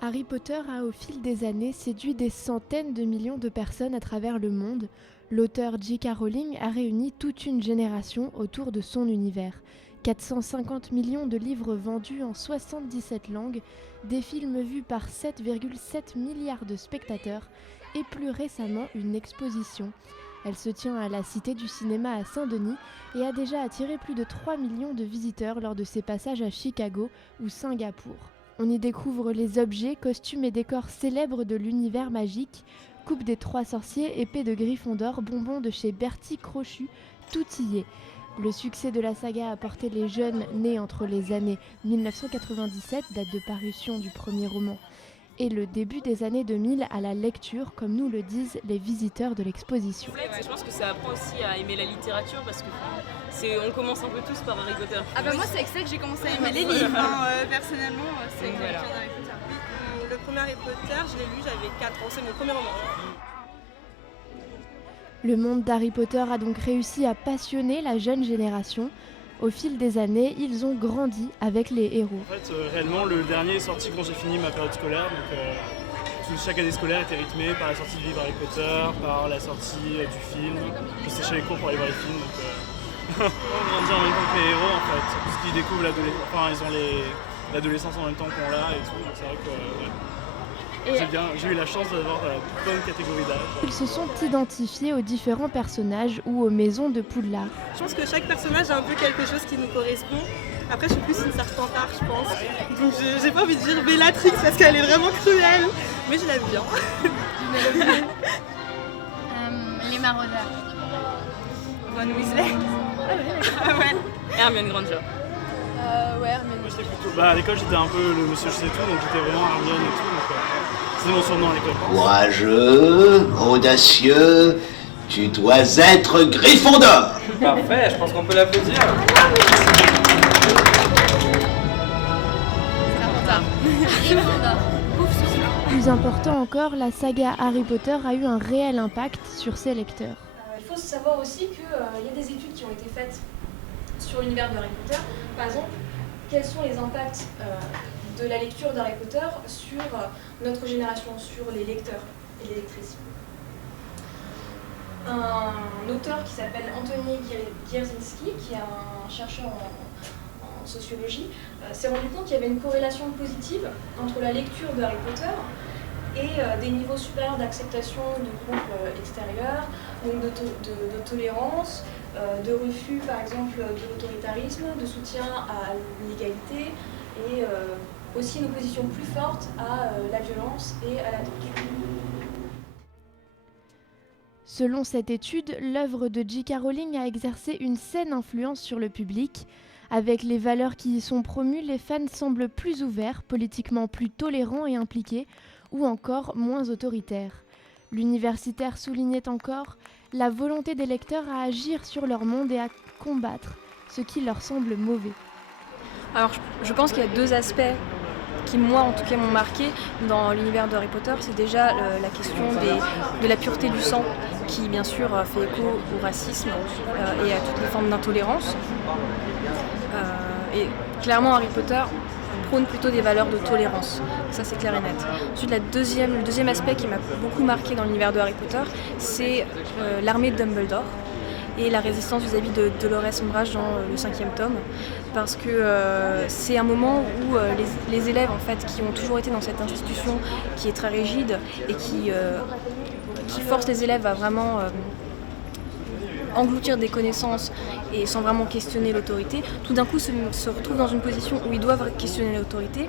Harry Potter a au fil des années séduit des centaines de millions de personnes à travers le monde. L'auteur J.K. Rowling a réuni toute une génération autour de son univers. 450 millions de livres vendus en 77 langues, des films vus par 7,7 milliards de spectateurs et plus récemment une exposition. Elle se tient à la Cité du cinéma à Saint-Denis et a déjà attiré plus de 3 millions de visiteurs lors de ses passages à Chicago ou Singapour. On y découvre les objets, costumes et décors célèbres de l'univers magique, coupe des 3 sorciers, épée de Gryffondor, bonbons de chez Bertie Crochu, tout y est. Le succès de la saga a porté les jeunes nés entre les années 1997, date de parution du premier roman, et le début des années 2000 à la lecture, comme nous le disent les visiteurs de l'exposition. Je pense que ça apprend aussi à aimer la littérature parce que on commence un peu tous par Harry Potter. Ah bah moi c'est avec ça que j'ai commencé à aimer les livres. Personnellement, c'est une lecture d'Harry Potter. Le premier Harry Potter, je l'ai lu, j'avais 4 ans, c'est mon premier roman. Le monde d'Harry Potter a donc réussi à passionner la jeune génération. Au fil des années, ils ont grandi avec les héros. En fait, réellement, le dernier est sorti quand j'ai fini ma période scolaire. Donc, chaque année scolaire était rythmée par la sortie du livre Harry Potter, par la sortie du film. Je séchais les cours pour aller voir les films. Donc, on grandit en même temps que les héros, en fait. Parce qu'ils découvrent l'adolescence. Enfin, ils ont l'adolescence en même temps qu'on l'a et tout. Donc, c'est vrai que j'ai eu la chance d'avoir la bonne catégorie d'âge. Ils se sont identifiés aux différents personnages ou aux maisons de Poudlard. Je pense que chaque personnage a un peu quelque chose qui nous correspond. Après, je suis plus une serpentard, je pense. Donc, j'ai pas envie de dire Bellatrix parce qu'elle est vraiment cruelle. Mais je l'aime bien. Les maraudeurs. Ron Weasley. Ah ouais. Hermione Granger. Ouais, Hermione. Moi, j'étais plutôt... à l'école, j'étais un peu le monsieur je sais tout, donc j'étais vraiment Hermione et tout. C'est mon surnom à l'école. Courageux, audacieux, tu dois être Gryffondor. Parfait, je pense qu'on peut l'applaudir. Plus important encore, la saga Harry Potter a eu un réel impact sur ses lecteurs. Il faut savoir aussi qu'il y a des études qui ont été faites sur l'univers de Harry Potter. Par exemple, quels sont les impacts de la lecture d'Harry Potter sur notre génération, sur les lecteurs et les lectrices. Un auteur qui s'appelle Anthony Gierzinski, qui est un chercheur en sociologie, s'est rendu compte qu'il y avait une corrélation positive entre la lecture de Harry Potter et des niveaux supérieurs d'acceptation de groupes extérieurs, donc de tolérance, de refus par exemple de l'autoritarisme, de soutien à l'égalité et aussi une opposition plus forte à la violence et à la torture. Selon cette étude, l'œuvre de J.K. Rowling a exercé une saine influence sur le public. Avec les valeurs qui y sont promues, les fans semblent plus ouverts, politiquement plus tolérants et impliqués, ou encore moins autoritaires. L'universitaire soulignait encore la volonté des lecteurs à agir sur leur monde et à combattre ce qui leur semble mauvais. Alors je pense qu'il y a 2 aspects qui moi en tout cas m'ont marqué dans l'univers de Harry Potter. C'est déjà la question de la pureté du sang qui bien sûr fait écho au racisme et à toutes les formes d'intolérance. Et clairement Harry Potter prône plutôt des valeurs de tolérance, ça c'est clair et net. Ensuite le deuxième aspect qui m'a beaucoup marqué dans l'univers de Harry Potter, c'est l'armée de Dumbledore et la résistance vis-à-vis de Dolores Umbridge dans le 5e tome, parce que c'est un moment où les élèves en fait, qui ont toujours été dans cette institution qui est très rigide et qui force les élèves à vraiment engloutir des connaissances et sans vraiment questionner l'autorité, tout d'un coup se retrouvent dans une position où ils doivent questionner l'autorité.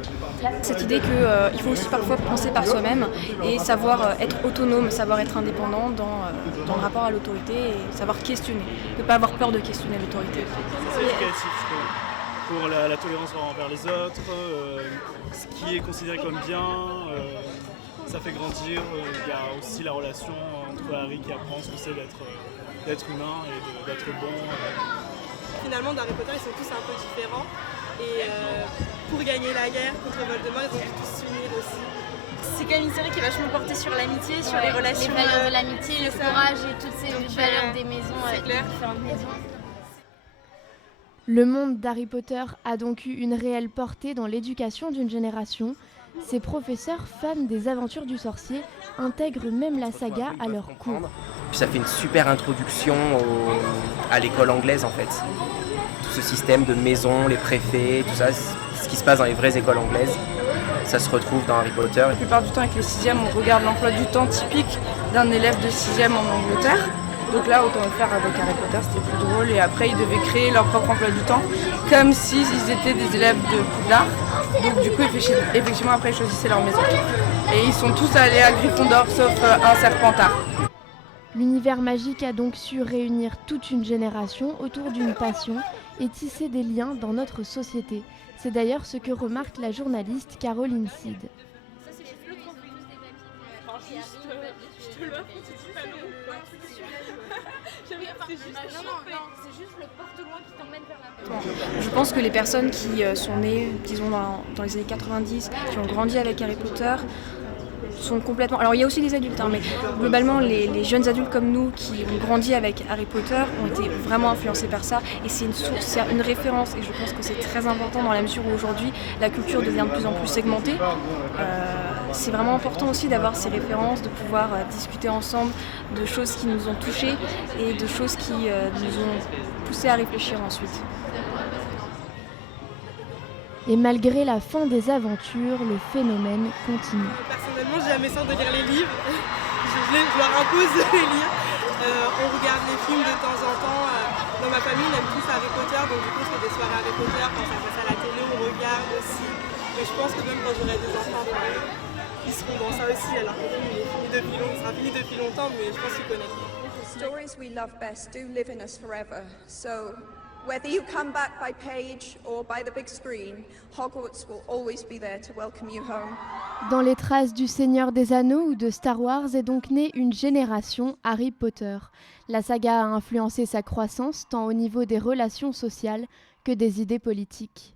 Cette idée qu'il faut aussi parfois penser par soi-même et savoir être autonome, savoir être indépendant dans le rapport à l'autorité et savoir questionner, ne pas avoir peur de questionner l'autorité. C'est éducatif, je trouve. Pour la tolérance envers les autres, ce qui est considéré comme bien, ça fait grandir. Il y a aussi la relation entre Harry qui apprend ce que c'est d'être humain et d'être bon. Finalement, dans Harry Potter, ils sont tous un peu différents. Et pour gagner la guerre contre Voldemort, ils ont dû tous s'unir aussi. C'est quand même une série qui est vachement portée sur l'amitié, sur les relations. Les valeurs de l'amitié, le courage et toutes ces valeurs des maisons, des différentes maisons. Le monde d'Harry Potter a donc eu une réelle portée dans l'éducation d'une génération. Ces professeurs fans des aventures du sorcier intègrent même la saga à leurs cours. Puis ça fait une super introduction à l'école anglaise en fait. Tout ce système de maisons, les préfets, tout ça, ce qui se passe dans les vraies écoles anglaises, ça se retrouve dans Harry Potter. La plupart du temps avec les 6e, on regarde l'emploi du temps typique d'un élève de 6e en Angleterre. Donc là, autant le faire avec Harry Potter, c'était plus drôle. Et après, ils devaient créer leur propre emploi du temps, comme s'ils étaient des élèves de Poudlard. Donc du coup, effectivement, après, ils choisissaient leur maison. Et ils sont tous allés à Gryffondor, sauf un Serpentard. L'univers magique a donc su réunir toute une génération autour d'une passion et tisser des liens dans notre société. C'est d'ailleurs ce que remarque la journaliste Caroline Seed. Je pense que les personnes qui sont nées, disons, dans les années 90, qui ont grandi avec Harry Potter, sont complètement... Alors il y a aussi des adultes, mais globalement les jeunes adultes comme nous qui ont grandi avec Harry Potter ont été vraiment influencés par ça et c'est une source, c'est une référence et je pense que c'est très important dans la mesure où aujourd'hui la culture devient de plus en plus segmentée. C'est vraiment important aussi d'avoir ces références, de pouvoir discuter ensemble de choses qui nous ont touchés et de choses qui nous ont poussés à réfléchir ensuite. Et malgré la fin des aventures, le phénomène continue. Personnellement, j'ai jamais sans de lire les livres. Je leur impose de les lire. On regarde les films de temps en temps. Dans ma famille, on aime tous Harry Potter, donc du coup, je fais des soirées Harry Potter. Quand ça passe à la télé, on regarde aussi. Mais je pense que même quand j'aurai des enfants, ils seront dans ça aussi. Alors que il sera fini depuis longtemps, mais je pense qu'ils connaissent. The stories we love best do live in us forever. So whether you come back by page or by the big screen, Hogwarts will always be there to welcome you home. Dans les traces du Seigneur des Anneaux ou de Star Wars est donc née une génération Harry Potter. La saga a influencé sa croissance tant au niveau des relations sociales que des idées politiques.